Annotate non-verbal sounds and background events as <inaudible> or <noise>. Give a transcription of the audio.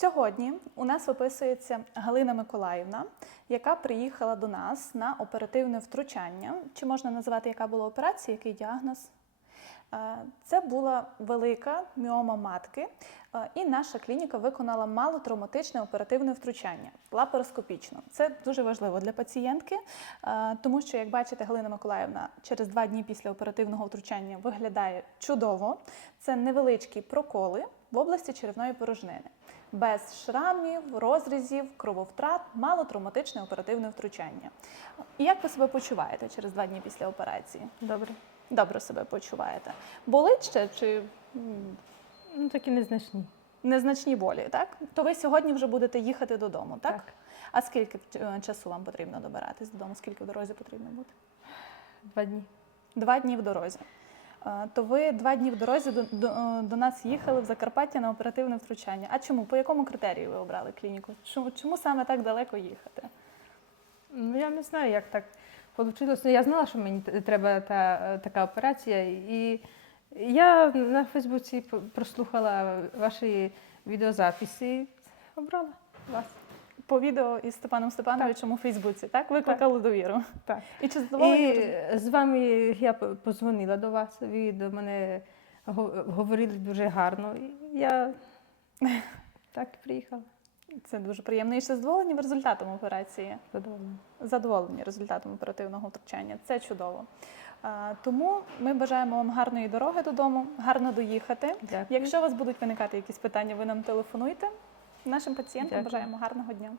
Сьогодні у нас виписується Галина Миколаївна, яка приїхала до нас на оперативне втручання. Чи можна називати, яка була операція, який діагноз? Е, Це була велика міома матки, е, і наша клініка виконала малотравматичне оперативне втручання лапароскопічно. Це дуже важливо для пацієнтки, е, тому що, як бачите, Галина Миколаївна через два дні після оперативного втручання виглядає чудово. Це невеличкі проколи в області черевної порожнини. Без шрамів, розрізів, крововтрат, малотравматичне оперативне втручання. І як ви себе почуваєте через два дні після операції? Добре. Добре себе почуваєте. Болить ще чи Ну, такі незначні. незначні болі, так? То ви сьогодні вже будете їхати додому, так? Так. А скільки е, часу вам потрібно добиратись додому? Скільки в дорозі потрібно бути? Два дні. Два дні в дорозі. Е, То ви два дні в дорозі до, до, е, до нас їхали в Закарпаття на оперативне втручання. А чому? По якому критерію ви обрали клініку? Чому, чому саме так далеко їхати? Ну, я не знаю, як так вийшло. Я знала, що мені треба та, така операція. І я на Фейсбуці прослухала ваші відеозаписи обрала вас. По відео із Степаном Степановичем у Фейсбуці, так? Викликали довіру. Так. І чи задоволені? І з вами я позвонила до вас, ви до мене го- говорили дуже гарно. І я <laughs> так і приїхала. Це дуже приємно. І ще задоволені результатом операції. Задоволена. задоволені результатом оперативного втручання. Це чудово. Тому ми бажаємо вам гарної дороги додому, гарно доїхати. Дякую. Якщо у вас будуть виникати якісь питання, ви нам телефонуйте. Нашим пацієнтам Дякую. бажаємо гарного дня.